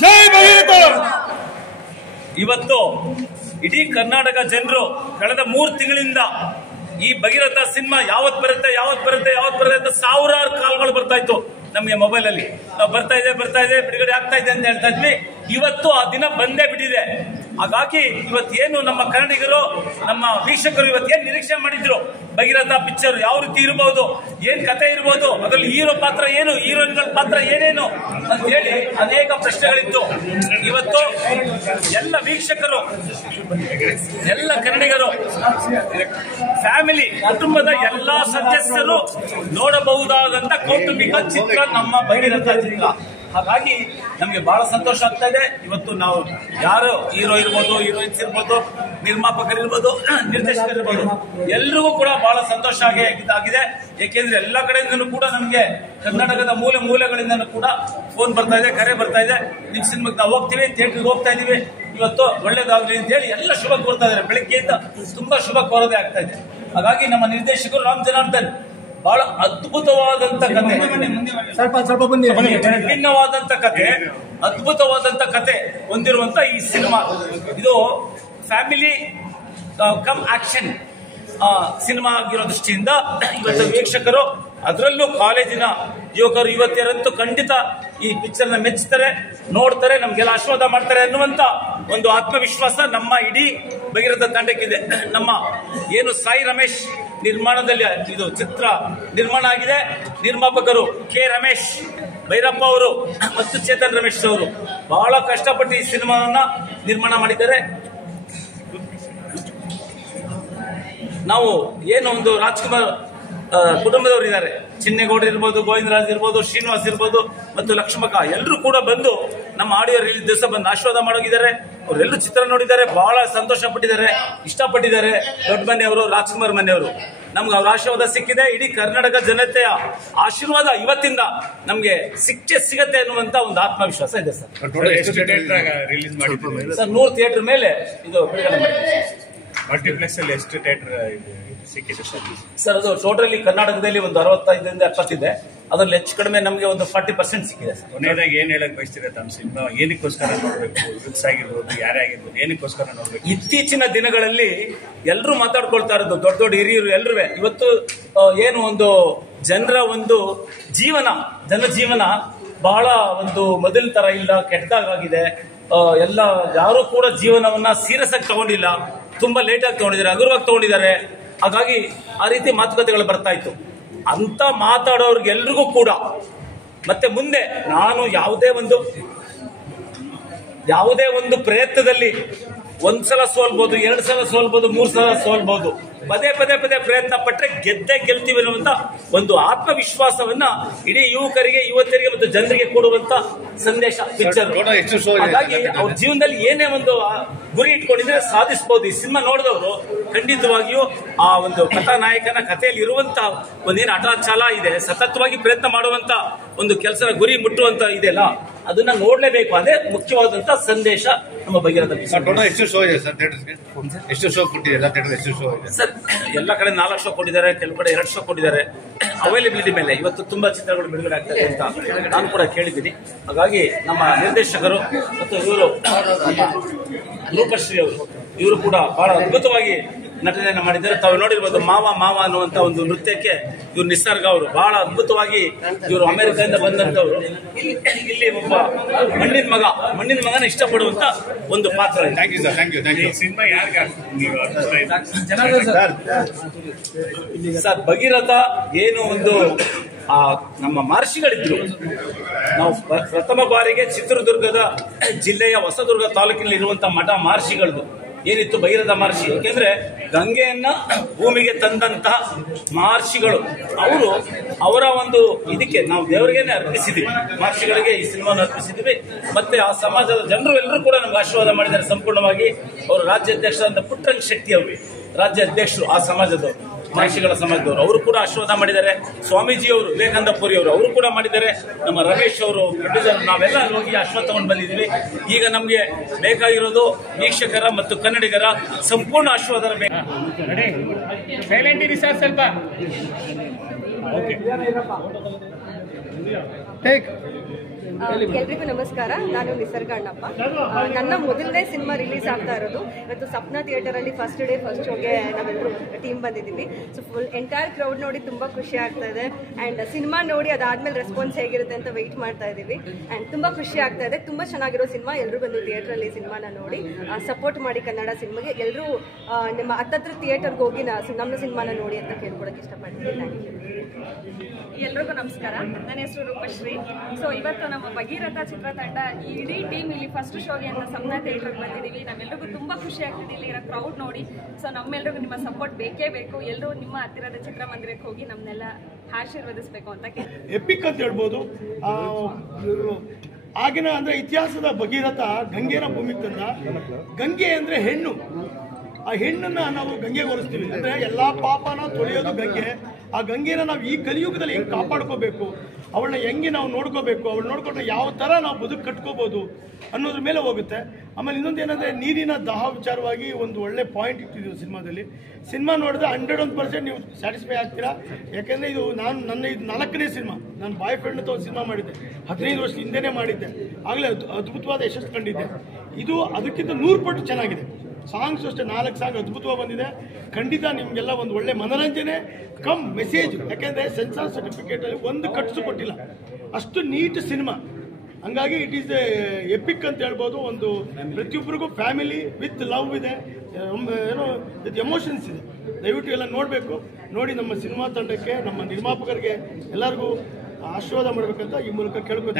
ಜೈ ಭಗೀರಥ. ಇವತ್ತು ಇಡೀ ಕರ್ನಾಟಕ ಜನರು ಕಳೆದ 3 ತಿಂಗಳಿಂದ ಈ ಭಗೀರಥ ಸಿನಿಮಾ ಯಾವತ್ ಬರುತ್ತೆ ಅಂತ ಸಾವಿರಾರು ಕಾಲ್ಗಳು ಬರ್ತಾ ಇತ್ತು ನಮಗೆ ಮೊಬೈಲ್ ಅಲ್ಲಿ. ನಾವು ಬರ್ತಾ ಇದೆ ಬಿಡುಗಡೆ ಆಗ್ತಾ ಇದೆ ಅಂತ ಹೇಳ್ತಾ ಇದ್ವಿ. ಇವತ್ತು ಆ ದಿನ ಬಂದೇ ಬಿಟ್ಟಿದೆ. ಹಾಗಾಗಿ ಇವತ್ತೇನು ನಮ್ಮ ಕನ್ನಡಿಗರು, ನಮ್ಮ ವೀಕ್ಷಕರು ಇವತ್ತೇನು ನಿರೀಕ್ಷೆ ಮಾಡಿದ್ರು, ಭಗೀರಥ ಪಿಕ್ಚರ್ ಯಾವ ರೀತಿ ಇರಬಹುದು, ಏನ್ ಕತೆ ಇರಬಹುದು, ಅದರಲ್ಲಿ ಹೀರೋ ಪಾತ್ರ ಏನು, ಹೀರೋಯಿನ್ಗಳ ಪಾತ್ರ ಏನೇನು ಅಂತ ಹೇಳಿ ಅನೇಕ ಪ್ರಶ್ನೆಗಳಿತ್ತು. ಇವತ್ತು ಎಲ್ಲ ವೀಕ್ಷಕರು, ಎಲ್ಲ ಕನ್ನಡಿಗರು, ಫ್ಯಾಮಿಲಿ, ಕುಟುಂಬದ ಎಲ್ಲಾ ಸದಸ್ಯರು ನೋಡಬಹುದಾದಂತ ಕೌಟುಂಬಿಕ ಚಿತ್ರ ನಮ್ಮ ಭಗೀರಥ ಚಿತ್ರ. ಹಾಗಾಗಿ ನಮ್ಗೆ ಬಹಳ ಸಂತೋಷ ಆಗ್ತಾ ಇದೆ. ಇವತ್ತು ನಾವು ಯಾರು ಹೀರೋ ಇರ್ಬೋದು, ಹೀರೋಯಿನ್ಸ್ ಇರ್ಬೋದು, ನಿರ್ಮಾಪಕರಿರ್ಬೋದು, ನಿರ್ದೇಶಕರಿರ್ಬೋದು, ಎಲ್ರಿಗೂ ಕೂಡ ಬಹಳ ಸಂತೋಷ ಆಗಿದೆ. ಯಾಕೆಂದ್ರೆ ಎಲ್ಲ ಕಡೆಯಿಂದನೂ ಕೂಡ ನಮ್ಗೆ ಕರ್ನಾಟಕದ ಮೂಲೆಗಳಿಂದನೂ ಕೂಡ ಫೋನ್ ಬರ್ತಾ ಇದೆ, ಕರೆ ಬರ್ತಾ ಇದೆ. ನಿಮ್ ಸಿನಿಮಾಗೆ ನಾವು ಹೋಗ್ತೀವಿ, ಥಿಯೇಟರ್ಗೆ ಹೋಗ್ತಾ ಇದೀವಿ, ಇವತ್ತು ಒಳ್ಳೇದಾಗ್ಲಿ ಅಂತ ಹೇಳಿ ಎಲ್ಲ ಶುಭ ಕೋರ್ತಾ ಇದ್ದಾರೆ. ಬೆಳಗ್ಗೆಯಿಂದ ತುಂಬಾ ಶುಭ ಕೋರೋದೇ ಆಗ್ತಾ ಇದೆ. ಹಾಗಾಗಿ ನಮ್ಮ ನಿರ್ದೇಶಕರು ರಾಮ್ ಜನಾರ್ದನ್ ಬಹಳ ಅದ್ಭುತವಾದಂತ ಕತೆ, ಭಿನ್ನವಾದಂತ ಕತೆ, ಅದ್ಭುತವಾದಂತ ಕತೆ ಹೊಂದಿರುವಂತ ಈ ಸಿನಿಮಾ. ಇದು ಫ್ಯಾಮಿಲಿ ಕಮ್ ಆಕ್ಷನ್ ಸಿನಿಮಾ ಆಗಿರೋ ದೃಷ್ಟಿಯಿಂದ ಇವತ್ತು ವೀಕ್ಷಕರು, ಅದರಲ್ಲೂ ಕಾಲೇಜಿನ ಯುವಕರು ಯುವತಿಯರಂತೂ ಖಂಡಿತ ಈ ಪಿಕ್ಚರ್ ನ ಮೆಚ್ಚುತ್ತಾರೆ, ನೋಡ್ತಾರೆ, ನಮ್ಗೆಲ್ಲ ಆಶೀರ್ವಾದ ಮಾಡ್ತಾರೆ ಅನ್ನುವಂತ ಒಂದು ಆತ್ಮವಿಶ್ವಾಸ ನಮ್ಮ ಇಡೀ ಭಗೀರಥ ತಂಡಕ್ಕಿದೆ. ನಮ್ಮ ಏನು ಸಾಯಿ ರಮೇಶ್ ನಿರ್ಮಾಣದಲ್ಲಿ ಇದು ಚಿತ್ರ ನಿರ್ಮಾಣ ಆಗಿದೆ. ನಿರ್ಮಾಪಕರು ಕೆ ರಮೇಶ್ ಭೈರಪ್ಪ ಅವರು ಮತ್ತು ಚೇತನ್ ರಮೇಶ್ ಅವರು ಬಹಳ ಕಷ್ಟಪಟ್ಟು ಈ ಸಿನಿಮಾವನ್ನ ನಿರ್ಮಾಣ ಮಾಡಿದ್ದಾರೆ. ನಾವು ಏನು ಒಂದು ರಾಜ್ಕುಮಾರ್ ಕುಟುಂಬದವರು ಇದ್ದಾರೆ, ಚಿನ್ನೇಗೌಡರು ಇರ್ಬೋದು, ಗೋವಿಂದರಾಜ್ ಇರ್ಬೋದು, ಶ್ರೀನಿವಾಸ್ ಇರ್ಬೋದು ಮತ್ತು ಲಕ್ಷ್ಮಕ್ಕ, ಎಲ್ಲರೂ ಕೂಡ ಬಂದು ನಮ್ಮ ಆಡಿಯೋ ರಿಲೀಸ್ ದಿವಸ ಬಂದು ಆಶೀರ್ವಾದ ಮಾಡೋಗಿದ್ದಾರೆ. ಅವರೆಲ್ಲರೂ ಚಿತ್ರ ನೋಡಿದ್ದಾರೆ, ಬಹಳ ಸಂತೋಷ ಪಟ್ಟಿದ್ದಾರೆ, ಇಷ್ಟಪಟ್ಟಿದ್ದಾರೆ. ದೊಡ್ಡ ಮನೆಯವರು, ರಾಜ್ಕುಮಾರ್ ಮನೆಯವರು, ನಮ್ಗೆ ಅವ್ರ ಆಶೀರ್ವಾದ ಸಿಕ್ಕಿದೆ. ಇಡೀ ಕರ್ನಾಟಕ ಜನತೆಯ ಆಶೀರ್ವಾದ ಇವತ್ತಿಂದ ನಮ್ಗೆ ಸಿಗತ್ತೆ ಅನ್ನುವಂತ ಒಂದು ಆತ್ಮವಿಶ್ವಾಸ ಇದೆ ಸರ್. ಸರ್ 100 ಥಿಯೇಟರ್ ಮೇಲೆ ಇದು ಬಿಡುಗಡೆ ಮಾಡಿದೆ. ಮಲ್ಟಿಪ್ಲೆಕ್ಸ್ ಅಲ್ಲಿ ಎಷ್ಟು ಥಿಯೇಟರ್ ಸಿಕ್ಕಿದೆ ಸರ್? ಅದು ಟೋಟಲಿ ಕರ್ನಾಟಕದಲ್ಲಿ ಒಂದು 65ರಿಂದ 70 ಇದೆ. ಅದ್ರಲ್ಲಿ ಹೆಚ್ಚು ಕಡಿಮೆ ನಮಗೆ ಒಂದು 40% ಸಿಕ್ಕಿದೆ ಸರ್. ಕೊನೆಯದಾಗಿ ಏನ್ ಹೇಳಕ್ ಬಯಸ್ತೀರಾ ತಮ್ಮ ಸಿನಿಮಾ? ಏನಕ್ಕೋಸ್ಕರ ನೋಡ್ಬೇಕು? ರಿಲ್ಸ್ ಆಗಿರ್ಬೋದು, ಯಾರೇ ಆಗಿರ್ಬೋದು, ಏನಕ್ಕೋಸ್ಕರ ನೋಡ್ಬೇಕು? ಇತ್ತೀಚಿನ ದಿನಗಳಲ್ಲಿ ಎಲ್ಲರೂ ಮಾತಾಡ್ಕೊಳ್ತಾ ಇರೋದು, ದೊಡ್ಡ ದೊಡ್ಡ ಹಿರಿಯರು ಎಲ್ಲರೂ ಇವತ್ತು ಏನು ಒಂದು ಜನರ ಒಂದು ಜನಜೀವನ ಬಹಳ ಒಂದು ಮೊದಲ ತರ ಇಲ್ಲ, ಕೆಟ್ಟದಾಗಿದೆ. ಎಲ್ಲ ಯಾರು ಕೂಡ ಜೀವನವನ್ನ ಸೀರಿಯಸ್ ಆಗಿ ತಗೊಂಡಿಲ್ಲ, ತುಂಬಾ ಲೇಟ್ ಆಗಿ ತಗೊಂಡಿದ್ದಾರೆ, ಹಗುರವಾಗಿ ತಗೊಂಡಿದ್ದಾರೆ. ಹಾಗಾಗಿ ಆ ರೀತಿ ಮಾತುಕತೆಗಳು ಬರ್ತಾ ಇತ್ತು. ಅಂತ ಮಾತಾಡೋರ್ಗೆಲ್ರಿಗೂ ಕೂಡ ಮತ್ತೆ ಮುಂದೆ ನಾನು ಯಾವುದೇ ಒಂದು ಪ್ರಯತ್ನದಲ್ಲಿ 1 ಸಲ ಸೋಲ್ಬಹುದು, 2 ಸಲ ಸೋಲ್ಬಹುದು, 3 ಸಲ ಸೋಲ್ಬಹುದು, ಪದೇ ಪ್ರಯತ್ನ ಪಟ್ಟರೆ ಗೆಲ್ತೀವಿ ಅನ್ನುವಂತ ಒಂದು ಆತ್ಮವಿಶ್ವಾಸವನ್ನ ಇಡೀ ಯುವಕರಿಗೆ, ಯುವತಿಯರಿಗೆ ಮತ್ತು ಜನರಿಗೆ ಕೊಡುವಂತ ಸಂದೇಶ ಪಿಕ್ಚರ್. ಹಾಗಾಗಿ ಅವ್ರ ಜೀವನದಲ್ಲಿ ಏನೇ ಒಂದು ಗುರಿ ಇಟ್ಕೊಂಡಿದ್ರೆ ಸಾಧಿಸಬಹುದು. ಈ ಸಿನಿಮಾ ನೋಡಿದವರು ಖಂಡಿತವಾಗಿಯೂ ಆ ಒಂದು ಕಥಾನಾಯಕನ ಕಥೆಯಲ್ಲಿ ಇರುವಂತ ಒಂದೇನು ಛಲ ಇದೆ, ಸತತವಾಗಿ ಪ್ರಯತ್ನ ಮಾಡುವಂತ ಒಂದು ಕೆಲಸದ ಗುರಿ ಮುಟ್ಟುವಂತ ಇದೆಯಲ್ಲ, ಅದನ್ನ ನೋಡ್ಲೇಬೇಕು. ಅದೇ ಮುಖ್ಯವಾದಂತ ಸಂದೇಶ ನಮ್ಮ ಭಗೀರಥ. ಎಷ್ಟು ಶೋ ಇದೆ ಸರ್ ಥಿಯೇಟರ್ಸ್ಗೆ? ಎಷ್ಟು ಶೋ ಕೊಟ್ಟಿದೆ ಎಷ್ಟು ಶೋ ಇದೆ ಸರ್? ಎಲ್ಲ ಕಡೆ 4 ಶೋ ಕೊಟ್ಟಿದ್ದಾರೆ, ಕೆಲವು ಕಡೆ 2 ಶೋ ಕೊಟ್ಟಿದ್ದಾರೆ. ಅವೈಲಬಿಲಿಟಿ ಮೇಲೆ ಇವತ್ತು ತುಂಬಾ ಚಿತ್ರಗಳು ಬಿಡುಗಡೆ ಆಗ್ತದೆ ಅಂತ ನಾನು ಕೂಡ ಕೇಳಿದ್ದೀನಿ. ಹಾಗಾಗಿ ನಮ್ಮ ನಿರ್ದೇಶಕರು ಮತ್ತು ಇವರು ರೂಪಶ್ರೀ ಅವರು, ಇವರು ಕೂಡ ಬಹಳ ಅದ್ಭುತವಾಗಿ ನಟನೆಯನ್ನು ಮಾಡಿದ್ದಾರೆ. ತಾವು ನೋಡಿರ್ಬೋದು, ಮಾವ ಅನ್ನುವಂತ ಒಂದು ನೃತ್ಯಕ್ಕೆ ಇವ್ರು ನಿಸರ್ಗ ಅವರು ಬಹಳ ಅದ್ಭುತವಾಗಿ, ಇವರು ಅಮೆರಿಕದಿಂದ ಬಂದಂತವ್ರು. ಇಲ್ಲಿ ಒಬ್ಬ ಮಣ್ಣಿನ ಮಗನ ಇಷ್ಟಪಡುವಂತ ಒಂದು ಪಾತ್ರ. Thank you sir. Thank you. Cinema ಯಾರಿಗೆ ಸರ್, ಭಗೀರಥ ಏನು ಒಂದು ನಮ್ಮ ಮಹರ್ಷಿಗಳಿದ್ರು. ನಾವು ಪ್ರಥಮ ಬಾರಿಗೆ ಚಿತ್ರದುರ್ಗದ ಜಿಲ್ಲೆಯ ಹೊಸದುರ್ಗ ತಾಲೂಕಿನಲ್ಲಿ ಇರುವಂತಹ ಮಠ ಮಹರ್ಷಿಗಳದು ಏನಿತ್ತು, ಭಗೀರಥ ಮಹರ್ಷಿ. ಯಾಕೆಂದ್ರೆ ಗಂಗೆಯನ್ನ ಭೂಮಿಗೆ ತಂದಂತಹ ಮಹರ್ಷಿಗಳು ಅವರು, ಅವರ ಒಂದು ಇದಕ್ಕೆ ನಾವು ದೇವರಿಗೇನೆ ಅರ್ಪಿಸಿದ್ವಿ, ಮಹರ್ಷಿಗಳಿಗೆ ಈ ಸಿನಿಮಾನ ಅರ್ಪಿಸಿದ್ವಿ. ಮತ್ತೆ ಆ ಸಮಾಜದ ಜನರು ಎಲ್ಲರೂ ಕೂಡ ನಮ್ಗೆ ಆಶೀರ್ವಾದ ಮಾಡಿದ್ದಾರೆ ಸಂಪೂರ್ಣವಾಗಿ. ಅವರು ರಾಜ್ಯಾಧ್ಯಕ್ಷರಾದ ಪುಟ್ಟರಂಗ ಶೆಟ್ಟಿ ಅವರು ರಾಜ್ಯಾಧ್ಯಕ್ಷರು ಆ ಸಮಾಜದವರು, ಮಹರ್ಷಿಗಳ ಸಮಾಜದವರು, ಅವರು ಕೂಡ ಆಶೀರ್ವಾದ ಮಾಡಿದ್ದಾರೆ. ಸ್ವಾಮೀಜಿ ಅವರು, ವಿವೇಕಾನಂದ ಪುರಿ ಅವರು ಕೂಡ ಮಾಡಿದ್ದಾರೆ. ನಮ್ಮ ರಮೇಶ್ ಅವರು ಪ್ರೊಡ್ಯೂಸರ್, ನಾವೆಲ್ಲ ಹೋಗಿ ಆಶೀರ್ವಾದ ತಗೊಂಡು ಬಂದಿದ್ದೀವಿ. ಈಗ ನಮ್ಗೆ ಬೇಕಾಗಿರೋದು ವೀಕ್ಷಕರ ಮತ್ತು ಕನ್ನಡಿಗರ ಸಂಪೂರ್ಣ ಆಶೀರ್ವಾದ ಬೇಕು. ಸೈಲೆಂಟ್ ಇರಿ ಸರ್ ಸ್ವಲ್ಪ. ಓಕೆ. ಎಲ್ರಿಗೂ ನಮಸ್ಕಾರ. ನಾನು ನಿಸರ್ಗ ಅಣ್ಣಪ್ಪ. ನನ್ನ ಮೊದಲನೇ ಸಿನಿಮಾ ರಿಲೀಸ್ ಆಗ್ತಾ ಇರೋದು ಇವತ್ತು ಸಪ್ನಾ ಥಿಯೇಟರ್ ಅಲ್ಲಿ ಫಸ್ಟ್ ಡೇ ಫಸ್ಟ್ ಶೋಗೆ ನಾವೆಲ್ಲರೂ ಟೀಮ್ ಬಂದಿದ್ದೀವಿ. ಸೊ ಫುಲ್ ಎಂಟೈರ್ ಕ್ರೌಡ್ ನೋಡಿ ತುಂಬಾ ಖುಷಿ ಆಗ್ತಾ ಇದೆ. ಅಂಡ್ ಸಿನಿಮಾ ನೋಡಿ ಅದಾದ್ಮೇಲೆ ರೆಸ್ಪಾನ್ಸ್ ಹೇಗಿರುತ್ತೆ ಅಂತ ವೆಯ್ಟ್ ಮಾಡ್ತಾ ಇದ್ದೀವಿ. ಅಂಡ್ ತುಂಬಾ ಖುಷಿ ಆಗ್ತಾ ಇದೆ. ತುಂಬಾ ಚೆನ್ನಾಗಿರೋ ಸಿನಿಮಾ. ಎಲ್ಲರೂ ಬಂದು ಥಿಯೇಟರ್ ಅಲ್ಲಿ ಸಿನಿಮಾನ ನೋಡಿ ಸಪೋರ್ಟ್ ಮಾಡಿ ಕನ್ನಡ ಸಿನಿಮಾಗೆ. ಎಲ್ಲರೂ ನಿಮ್ಮ ಹತ್ತತ್ರ ಥಿಯೇಟರ್ಗೆ ಹೋಗಿ ನಮ್ಮ ಸಿನಿಮಾನ ನೋಡಿ ಅಂತ ಕೇಳ್ಕೊಳಕ್ಕೆ ಇಷ್ಟಪಡ್ತೀನಿ. ಎಲ್ರಿಗೂ ನಮಸ್ಕಾರ. ನನ್ನ ಹೆಸರು ರೂಪಶ್ರೀ. ಸೊ ಇವತ್ತು ನಮ್ಮ ಭಗೀರಥ ಚಿತ್ರತಂಡ ಇಡೀ ಟೀಮ್ ಇಲ್ಲಿ ಫಸ್ಟ್ ಶೋಗೆ ಅಂತ ಸಪ್ನಾ ಥಿಯೇಟರ್ಗೆ ಬಂದಿದ್ದೀವಿ. ನಮ್ಮೆಲ್ಲರಿಗೂ ತುಂಬಾ ಖುಷಿ ಆಗ್ತಿದೆ ಇಲ್ಲಿ ಇರೋ ಕ್ರೌಡ್ ನೋಡಿ. ಸೊ ನಮ್ಮೆಲ್ಲರಿಗೂ ನಿಮ್ಮ ಸಪೋರ್ಟ್ ಬೇಕೇ ಬೇಕು. ಎಲ್ಲರೂ ನಿಮ್ಮ ಹತ್ತಿರದ ಚಿತ್ರಮಂದಿರಕ್ಕೆ ಹೋಗಿ ನಮ್ಮನ್ನೆಲ್ಲ ಆಶೀರ್ವದಿಸಬೇಕು ಅಂತ ಎಪಿಕ್ ಅಂತ ಹೇಳ್ಬೋದು. ಆಗಿನ ಅಂದ್ರೆ ಇತಿಹಾಸದ ಭಗೀರಥ ಗಂಗೆನ ಭೂಮಿಗೆ ತಂದ. ಗಂಗೆ ಅಂದ್ರೆ ಹೆಣ್ಣು. ಆ ಹೆಣ್ಣನ್ನ ನಾವು ಗಂಗೆಗೆ ಹೋಲಿಸ್ತೀವಿ. ಅಂದ್ರೆ ಎಲ್ಲಾ ಪಾಪನ ತೊಳೆಯೋದು ಗಂಗೆ. ಆ ಗಂಗೆನ ನಾವು ಈ ಕಲಿಯುಗದಲ್ಲಿ ಹೆಂಗೆ ಕಾಪಾಡ್ಕೋಬೇಕು, ಅವಳನ್ನ ಹೆಂಗೆ ನಾವು ನೋಡ್ಕೋಬೇಕು, ಅವಳು ನೋಡ್ಕೊಂಡ್ರೆ ಯಾವ ಥರ ನಾವು ಬದುಕು ಕಟ್ಕೋಬೋದು ಅನ್ನೋದ್ರ ಮೇಲೆ ಹೋಗುತ್ತೆ. ಆಮೇಲೆ ಇನ್ನೊಂದು ಏನಂದರೆ ನೀರಿನ ದಾಹ ವಿಚಾರವಾಗಿ ಒಂದು ಒಳ್ಳೆ ಪಾಯಿಂಟ್ ಇಟ್ಟಿದ್ದೀವಿ ಸಿನಿಮಾದಲ್ಲಿ. ಸಿನಿಮಾ ನೋಡಿದ್ರೆ 101% ನೀವು ಸ್ಯಾಟಿಸ್ಫೈ ಆಗ್ತೀರಾ. ಯಾಕೆಂದರೆ ಇದು ನನ್ನ ಇದು 4ನೇ ಸಿನಿಮಾ. ನಾನು ಬಾಯ್ ಫ್ರೆಂಡ್ ಅಂತ ಒಂದು ಸಿನಿಮಾ ಮಾಡಿದ್ದೆ, 15 ವರ್ಷ ಹಿಂದೆನೇ ಮಾಡಿದ್ದೆ. ಆಗಲೇ ಅದ್ಭುತವಾದ ಯಶಸ್ಸು ಕಂಡಿದ್ದೆ. ಇದು ಅದಕ್ಕಿಂತ 100 ಪಟ್ಟು ಚೆನ್ನಾಗಿದೆ. ಸಾಂಗ್ಸ್ ಅಷ್ಟೇ 4 ಸಾಂಗ್ ಅದ್ಭುತವಾಗಿ ಬಂದಿದೆ. ಖಂಡಿತ ನಿಮಗೆಲ್ಲ ಒಂದು ಒಳ್ಳೆ ಮನೋರಂಜನೆ ಕಮ್ ಮೆಸೇಜ್. ಯಾಕೆಂದರೆ ಸೆನ್ಸಾರ್ ಸರ್ಟಿಫಿಕೇಟಲ್ಲಿ ಒಂದು ಕಟ್ಸು ಕೊಟ್ಟಿಲ್ಲ, ಅಷ್ಟು ನೀಟ್ ಸಿನಿಮಾ. ಹಂಗಾಗಿ ಇಟ್ ಈಸ್ ಎಪಿಕ್ ಅಂತ ಹೇಳ್ಬೋದು. ಒಂದು ಪ್ರತಿಯೊಬ್ಬರಿಗೂ ಫ್ಯಾಮಿಲಿ ವಿತ್ ಲವ್ ಇದೆ, ಏನೋ ವಿತ್ ಎಮೋಷನ್ಸ್ ಇದೆ. ದಯವಿಟ್ಟು ಎಲ್ಲ ನೋಡಬೇಕು. ನೋಡಿ ನಮ್ಮ ಸಿನಿಮಾ ತಂಡಕ್ಕೆ, ನಮ್ಮ ನಿರ್ಮಾಪಕರಿಗೆ ಎಲ್ಲರಿಗೂ ಆಶೀರ್ವಾದ ಮಾಡಬೇಕಂತ ಈ ಮೂಲಕ ಕೇಳ್ಕೊತೀನಿ.